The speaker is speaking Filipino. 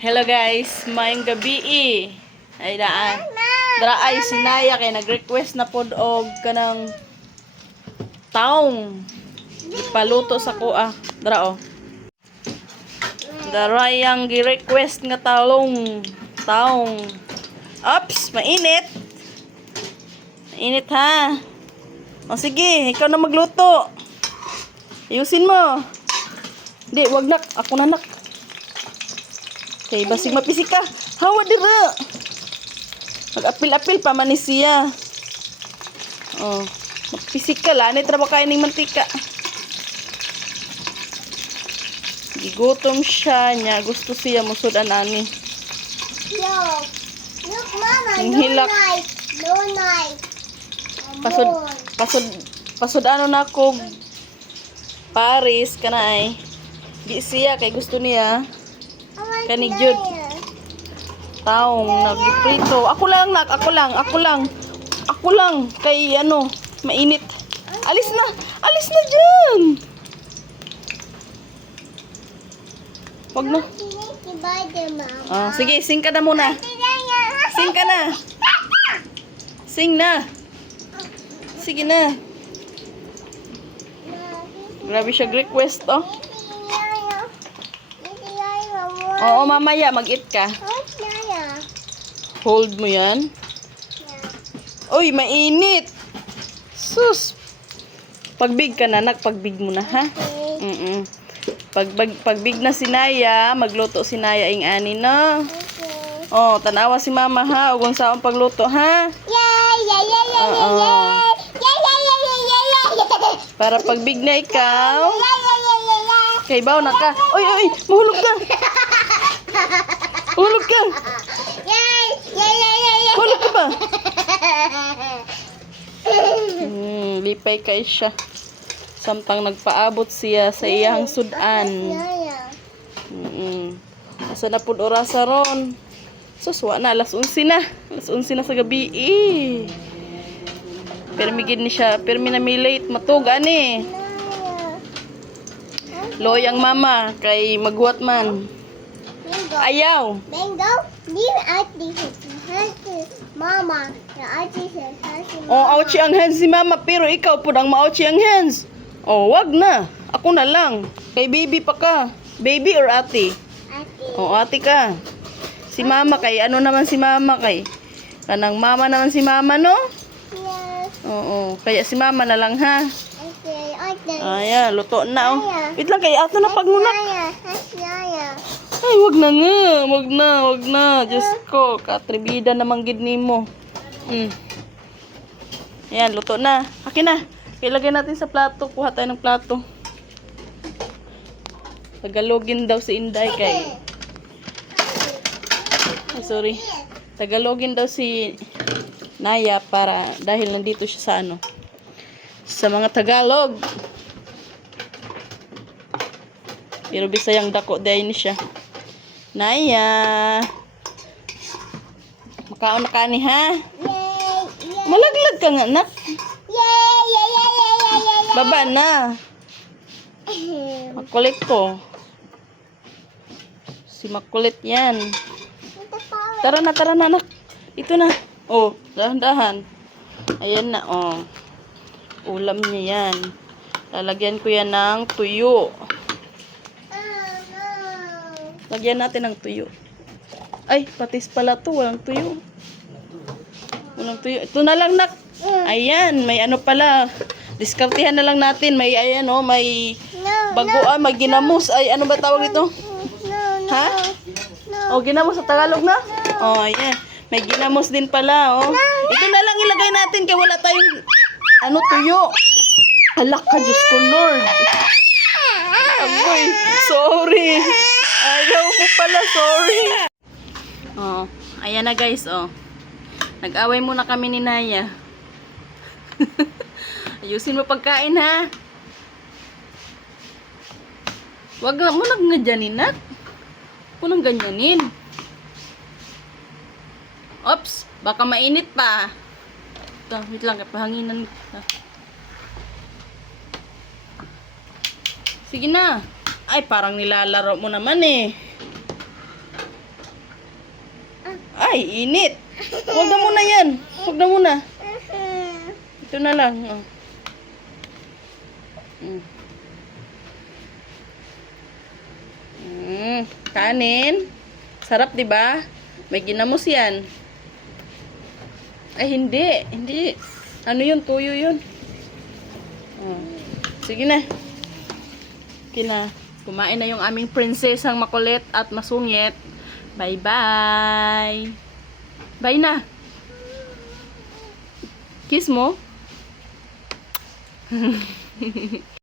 Hello guys, maayong gabi ay daan. Dara ay sinaya kay nag-request na pod og kanang taong ipaluto sa kuha. Dara oh. Dara yang gi-request nga taong. Ops, mainit. Mainit ha. O sige, ikaw na magluto. Ayusin mo. Di, wag nak, ako na nak. Okay, basig mapisik ka. Hawa dira. Mag-apil-apil pa man ni siya. Oh, mapisik ka lanit ra ba kay ning mantika. Gigutom siya niya, gusto siya musudan ani. Yo, look mama, Ang no hilak. knife, no knife. Pasod ano na ko Paris kana ay. Di siya kay gusto niya kani jud taong nagprito. Ako lang nak, ako lang kay ano, mainit. Alis na diyan. Wag na. Ah, sige, sing ka na muna. Sing ka na. Sing na. Sige na. Grabe siya request oh. Oo, mamaya mag-eat ka. Hold mo yan. Uy, mainit. Sus. Pagbig ka na, pagbig mo na, ha? Pagbig na si Naya, magluto si Naya ing ani, no? Oh, tanawa si mama, ha? Ug unsa ang pagluto, ha? Para pagbig na ikaw. Kay baw na ka. Oy, mahulog ka. Hulog ka. Hulog ka ba? Lipay kay siya. Samtang nagpaabot siya sa iyang sudan. Asa na pud orasa ron. Suswa na, alas 11 na. Alas 11 na sa gabi. Permigid ni siya. Permi na may late. Matug, ani. Loyang mama. Kay maghuwat man. Ayaw. Mango, leave at the mama. Oh, ouchi ang hands si mama. Pero ikaw po ang ma-ouchi ang hands. Oh, wag na. Ako na lang. Kay baby pa ka. Baby or ate? Oh, ate ka. Si mama kay, ano naman si mama kay? Kanang mama naman si mama, no? Yes. Oo, kaya si mama na lang, ha? Okay. Ayan, luto na, oh. Wait lang, kay ato na pagnunak. Yaya. Ay, wag na nga. Wag na. Diyos ko, katribida naman gid nimo. Ayan, luto na. Akin na. Ilagay natin sa plato. Kuha tayo ng plato. Tagalogin daw si Inday kay... Ay, sorry. Tagalogin daw si Naya para... Dahil nandito siya sa ano. Sa mga Tagalog. Pero Bisayang dako dahil ni siya. Naya. Makaon na ka ni, ha? Malaglag ka nga, nak. Baba na. Makulit ko. Si makulit yan. Tara na, nak. Ito na. Oh, dahan-dahan. Ayan na, oh. Ulam niya yan. Lalagyan ko yan ng tuyo. Lagyan natin ng tuyo. Ay, patis pala to. Walang tuyo. Ito na lang, nak. Ayan, may ano pala. Diskartihan na lang natin. May, ayan, oh, may bagoan, may ginamos. Ay, ano ba tawag ito? Ha? Oh, ginamos sa Tagalog na? Oh, ayan. May ginamos din pala, oh. Ito na lang ilagay natin kaya wala tayong, ano, tuyo. Alak ka, Diyos ko, Lord. Agoy, sorry. Ayaw mo pala, sorry. Oh, ayan na guys, oh. Nag-away muna kami ni Naya. Ayusin mo pagkain, ha? Wag mo naggadyanin, nak. Kunang ganyanin. Oops, baka mainit pa. Ito, wait lang, pahanginan. Sige na. Ay, parang nilalaro mo naman eh. Ay, init. Huwag na muna yan. Huwag na muna. Ito na lang. Oh. Kanin. Sarap, di ba? May ginamos yan. Ay, hindi. Hindi. Ano yun? Tuyo yun. Oh. Sige na. Okay na. Kumain na yung aming prinsesang makulit at masungit. Bye-bye. Bye na. Kiss mo.